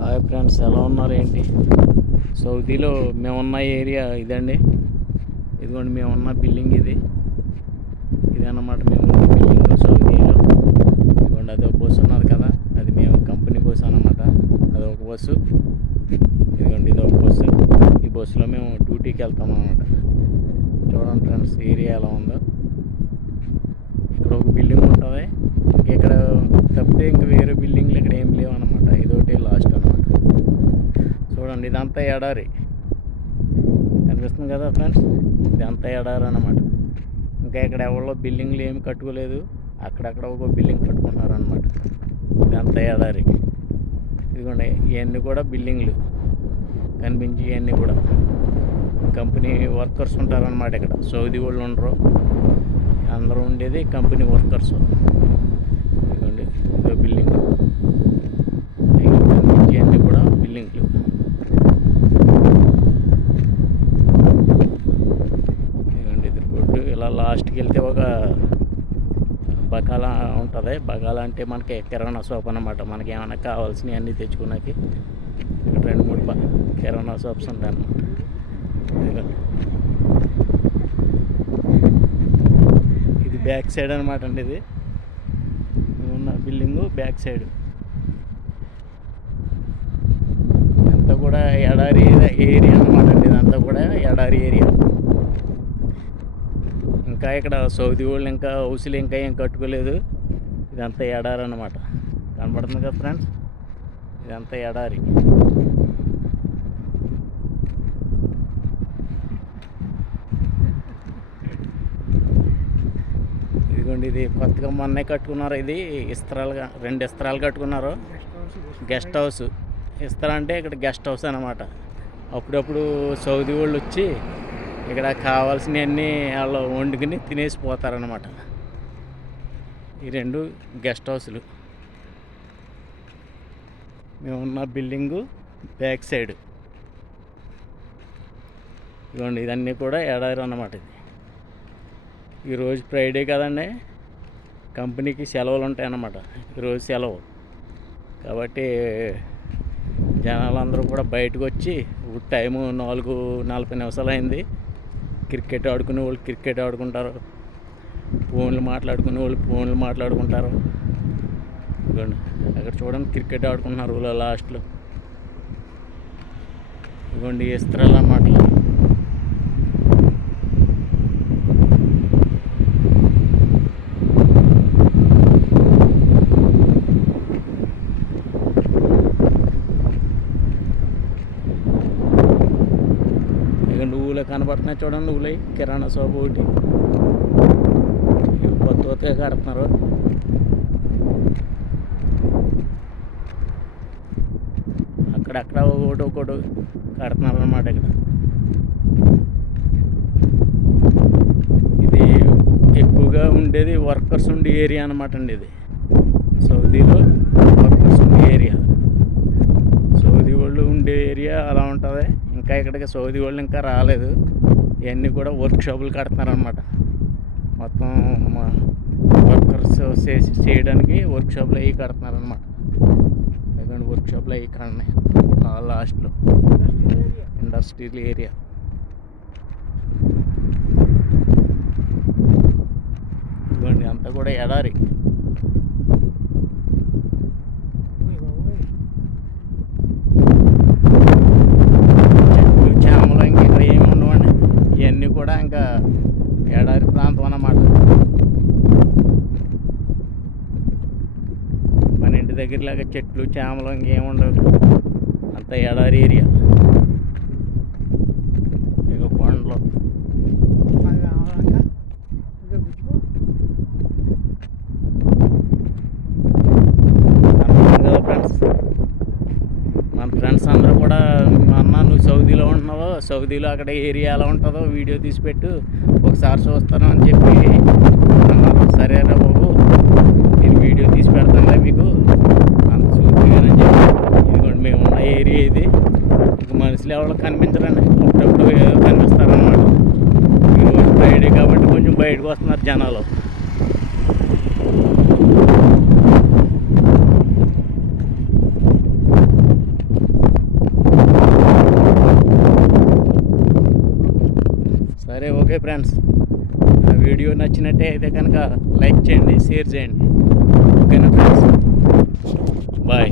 Hi friends, ఎలా ఉన్నారు ఏంటి? సౌదీలో మేమున్న ఏరియా ఇదండి. ఇదిగోండి మేమున్న బిల్డింగ్ ఇది అన్నమాట. మేము బిల్డింగ్ సౌదీలో. ఇదిగోండి అదొక బస్సు ఉన్నది కదా, అది మేము కంపెనీ బస్సు అన్నమాట. అదొక బస్సు. ఇదిగోండి ఇదొక బస్సు. ఈ బస్సులో మేము డ్యూటీకి వెళ్తాం అన్నమాట. చూడండి ఫ్రెండ్స్, ఏరియా ఎలా ఉందో. ఇక్కడ ఒక బిల్డింగ్ ఉంటుంది, ఇక్కడ తప్పితే ఇంక వేరే బిల్డింగ్లు ఇక్కడ ఏం లేవు అన్నమాట. ఇదొకటి లాస్ట్ అన్నమాట. చూడండి ఇదంతా ఎడారి కనిపిస్తుంది కదా ఫ్రెండ్స్, ఇదంతా ఎడారి అన్నమాట. ఇంకా ఇక్కడ ఎవరో బిల్డింగ్లు ఏమి కట్టుకోలేదు, అక్కడక్కడ ఒక బిల్డింగ్ కట్టుకుంటున్నారు అన్నమాట. ఇదంతా ఎడారి. ఇదిగోండి ఇవన్నీ కూడా బిల్డింగ్లు కనిపించి, ఇవన్నీ కూడా కంపెనీ వర్కర్స్ ఉంటారన్నమాట. ఇక్కడ సౌదీ వాళ్ళు ఉండరు, అందరూ ఉండేది కంపెనీ వర్కర్స్. ఇదిగోండి ఇదో బిల్డింగ్, ఇవన్నీ కూడా బిల్డింగ్లు. ఇదిగోండి ఇది రోడ్డు. ఇలా లాస్ట్కి వెళ్తే ఒక బకాల ఉంటుంది. బకాల అంటే మనకి కిరాణా షాప్ అన్నమాట. మనకి ఏమైనా కావాల్సినవి అన్నీ తెచ్చుకున్నాకి ఇక్కడ 2-3 కిరాణా షాప్స్ ఉంటాయి అన్నమాట. ఇదిగోండి ఇది బ్యాక్ సైడ్ అనమాట అండి. ఇది ఉన్న బిల్డింగు బ్యాక్ సైడ్ ఇదంతా కూడా ఎడారి ఏరియా అనమాట అండి. ఇదంతా కూడా ఎడారి ఏరియా. ఇంకా ఇక్కడ సౌదీ వాళ్ళు ఇంకా హౌస్లు ఇంకా ఏం కట్టుకోలేదు. ఇదంతా ఎడారి అన్నమాట. కనపడుతుంది కదా ఫ్రెండ్స్, ఇదంతా ఎడారి. ఇదిగోండి ఇది కొత్తగా మొన్నే కట్టుకున్నారు. ఇది ఇస్త్రాలుగా 2 ఇస్త్రాలు కట్టుకున్నారు. Guest house. ఇస్త్రా అంటే ఇక్కడ గెస్ట్ హౌస్ అన్నమాట. అప్పుడప్పుడు సౌదీ వాళ్ళు వచ్చి ఇక్కడ కావాల్సినవన్నీ వాళ్ళు వండుకుని తినేసి పోతారనమాట. ఈ 2 గెస్ట్ హౌస్లు. మేమున్న బిల్డింగు బ్యాక్ సైడ్. ఇదిగోండి ఇదన్నీ కూడా ఎడారి అన్నమాట. ఇది ఈరోజు ఫ్రైడే కదండి, కంపెనీకి సెలవులు ఉంటాయన్నమాట. ఈరోజు సెలవు కాబట్టి జనాలందరూ కూడా బయటకు వచ్చి, ఇప్పుడు టైము 4:40 అయింది. క్రికెట్ ఆడుకునే వాళ్ళు క్రికెట్ ఆడుకుంటారు, ఫోన్లు మాట్లాడుకునే వాళ్ళు ఫోన్లు మాట్లాడుకుంటారు. ఇదిగోండి అక్కడ చూడండి క్రికెట్ ఆడుకుంటున్నారు లాస్ట్లో. ఇదిగోండి ఇస్త్రాలు అన్నమాట. నువ్వులే కనబడుతున్నాయి చూడండి, నువ్వులే కిరాణా షాప్ ఒకటి కొత్తగా కడుతున్నారు. అక్కడక్కడ ఒకటి కడుతున్నారు అన్నమాట. ఇక్కడ ఇది ఎక్కువగా ఉండేది వర్కర్స్ ఉండే ఏరియా అన్నమాట అండి. ఇది సౌదీలో వర్కర్స్ ఉండే ఏరియా, సౌదీ వాళ్ళు ఉండే ఏరియా అలా ఉంటుంది. ఇంకా ఇక్కడికి సౌదీ వాళ్ళు ఇంకా రాలేదు. ఇవన్నీ కూడా వర్క్ షాపులు కడుతున్నారు అన్నమాట. మొత్తం వర్కర్స్ చేయడానికి వర్క్ షాపులు అవి కడుతున్నారు అన్నమాట. ఎందుకంటే వర్క్ షాపులు అవి కన్నాయి లాస్ట్లో. Industrial area. ఇదిగోండి అంతా కూడా ఎడారి. ఇవన్నీ కూడా ఇంకా ఎడారి ప్రాంతం అన్నమాట. మన ఇంటి దగ్గరలాగా చెట్లు చేమలు ఇంకేముండవు, అంత ఎడారి ఏరియా. ఇక కొండలు. కదా ఫ్రెండ్స్, మన ఫ్రెండ్స్ అందరూ కూడా అన్న నువ్వు సౌదీలో ఉంటున్నావు, సౌదీలో అక్కడ ఏరియా ఎలా ఉంటుందో వీడియో తీసి పెట్టు, ఒకసారి చూస్తాను అని చెప్పి అన్నారు. సరేరా బాబు, నేను వీడియో తీసి పెడతానులే మీకు అంత సూటిగానని చెప్పి. ఇదిగోండి మేము ఉన్న ఏరియా ఇది. ఇక మనుషులు ఎవరు కనిపించరండి, అప్పుడప్పుడు ఏదో కనిపిస్తారన్నమాట. ఈరోజు ఫ్రైడే కాబట్టి కొంచెం బయటకు వస్తున్నారు జనాలు. ఓకే ఫ్రెండ్స్, నా వీడియో నచ్చినట్టే అయితే కనుక లైక్ చేయండి, షేర్ చేయండి. ఓకేనా ఫ్రెండ్స్, బాయ్.